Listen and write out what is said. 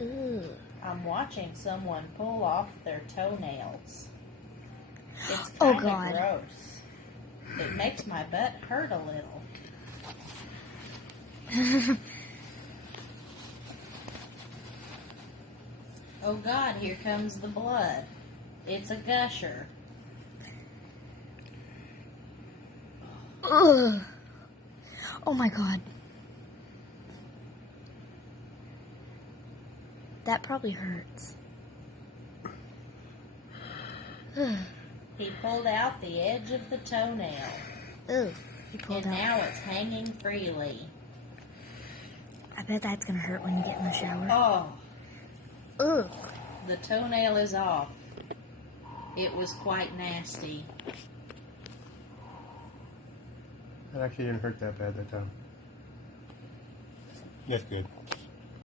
Ugh. I'm watching someone pull off their toenails. It's Oh, kind of God. gross. It makes my butt hurt a little. Oh God, here comes the blood. It's a gusher. Ugh. Oh my God. That probably hurts. Ugh. He pulled out the edge of the toenail. Ugh. He pulled And out. now it's hanging freely. I bet that's gonna hurt when you get in the shower. Oh, Ugh. the toenail is off. It was quite nasty. It actually didn't hurt that bad that time. That's good.